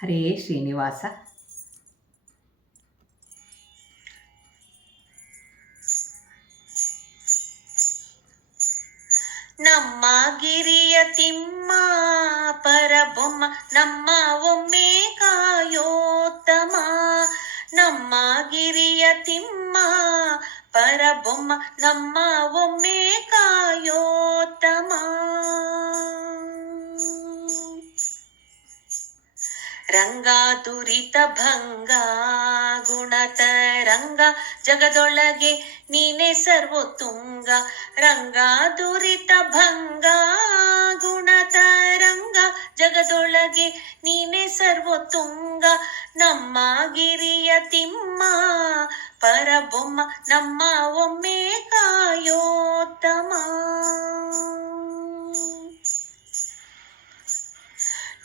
ಹರೇ ಶ್ರೀನಿವಾಸ. ನಮ್ಮ ಗಿರಿಯ ತಿಮ್ಮ ಪರಬೊಮ್ಮ ನಮ್ಮ ಒಮ್ಮೆ ಕಾಯೋತ್ತಮ. ನಮ್ಮ ಗಿರಿಯ ತಿಮ್ಮ ಪರಬೊಮ್ಮ ನಮ್ಮ ಒಮ್ಮೆ ಕಾಯೋತ್ತಮ. ರಂಗ ದುರಿತ ಭಂಗ ಗುಣತರಂಗ ಜಗದೊಳಗೆ ನೀನೆ ಸರ್ವೋತ್ತುಂಗ. ರಂಗ ದುರಿತ ಭಂಗ ಗುಣತರಂಗ ಜಗದೊಳಗೆ ನೀನೆ ಸರ್ವೋತ್ತುಂಗ. ನಮ್ಮ ಗಿರಿಯ ತಿಮ್ಮ ಪರಬೊಮ್ಮ ನಮ್ಮ ಒಮ್ಮೆ ಕಾಯೋತ್ತಮ.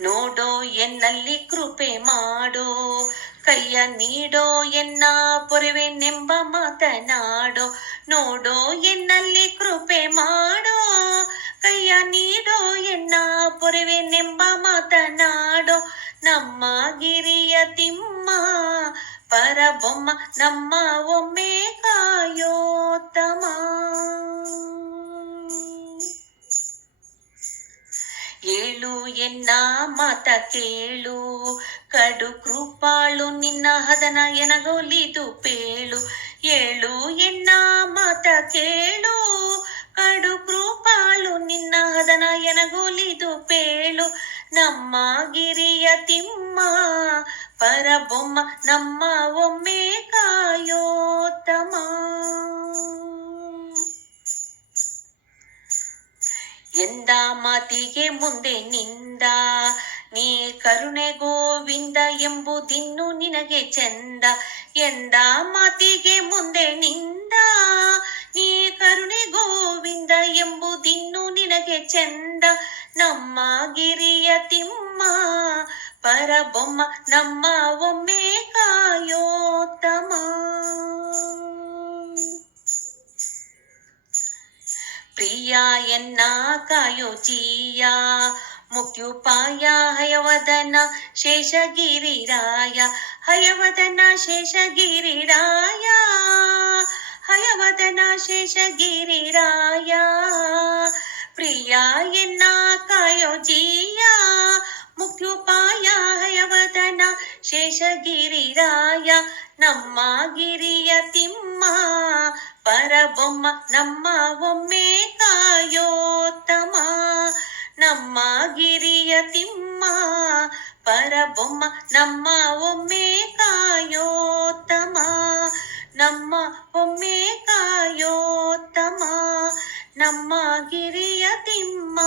ನೋಡೋ ಎನ್ನಲ್ಲಿ ಕೃಪೆ ಮಾಡೋ, ಕೈಯ ನೀಡೋ ಎನ್ನ ಪೊರೆವೆನೆಂಬ ಮಾತನಾಡೋ. ನೋಡೋ ಎನ್ನಲ್ಲಿ ಕೃಪೆ ಮಾಡೋ, ಕೈಯ ನೀಡೋ ಎನ್ನ ಪೊರೆವೆನೆಂಬ ಮಾತನಾಡೋ. ನಮ್ಮ ಗಿರಿಯ ತಿಮ್ಮ ಪರಬೊಮ್ಮ ನಮ್ಮ ಒಮ್ಮೆ ಕಾಯೋತ್ತಮ. ಏಳು ಎನ್ನ ಮಾತ ಕೇಳು, ಕಡು ಕೃಪಾಳು ನಿನ್ನ ಹದನ ಎನಗೊಲಿದು ಪೇಳು. ಏಳು ಎನ್ನ ಮಾತ ಕೇಳು, ಕಡು ಕೃಪಾಳು ನಿನ್ನ ಹದನ ಎನಗೊಲಿದು ಪೇಳು. ನಮ್ಮ ಗಿರಿಯ ತಿಮ್ಮ ಪರಬೊಮ್ಮ ನಮ್ಮ ಒಮ್ಮೆ ಕಾಯೋತ್ತಮ. ಎಂದ ಮಾತಿಗೆ ಮುಂದೆ ನಿಂದ ನೀ ಕರುಣೆ ಗೋವಿಂದ ಎಂಬುದಿನ್ನು ನಿನಗೆ ಚಂದ. ಎಂದ ಮಾತಿಗೆ ಮುಂದೆ ನಿಂದ ನೀ ಕರುಣೆ ಗೋವಿಂದ ಎಂಬುದಿನ್ನು ನಿನಗೆ ಚಂದ. ನಮ್ಮ ಗಿರಿಯ ತಿಮ್ಮ ಪರಬೊಮ್ಮ ನಮ್ಮ ಒಮ್ಮೆ ಕಾಯೋತ್ತಮ. ಪ್ರಿಯ ಎನ್ನ ಕಾಯೋ ಜೀಯ ಮುಕ್ತ್ಯುಪಾಯ ಹಯವದನ ಶೇಷಗಿರಿರಾಯ. ಹಯವದನ ಶೇಷಗಿರಿರಾಯ, ಹಯವದನ ಶೇಷಗಿರಿರಾಯ. ಪ್ರಿಯ ಎನ್ನ ಕಾಯೋ ಜೀಯ ಮುಕ್ತ್ಯುಪಾಯ ಹಯವದನ ಶೇಷಗಿರಿರಾಯ. ನಮ್ಮ ಗಿರಿಯ ತಿಮ್ಮ ಪರಬೊಮ್ಮ ನಮ್ಮ ಒಮ್ಮೆ ಕಾಯೋತ್ತಮ. ನಮ್ಮ ಗಿರಿಯ ತಿಮ್ಮ ಪರಬೊಮ್ಮ ನಮ್ಮ ಒಮ್ಮೆ ಕಾಯೋತ್ತಮ. ನಮ್ಮ ಒಮ್ಮೆ ಕಾಯೋತ್ತಮ. ನಮ್ಮ ಗಿರಿಯ ತಿಮ್ಮ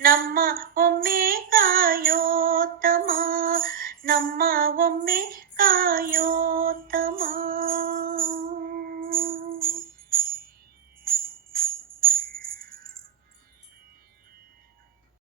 ನಮ್ಮ ಒಮ್ಮೆ ಕಾಯೋತ್ತಮ. ನಮ್ಮ ಒಮ್ಮೆ ಕಾಯೋತ್ತಮ.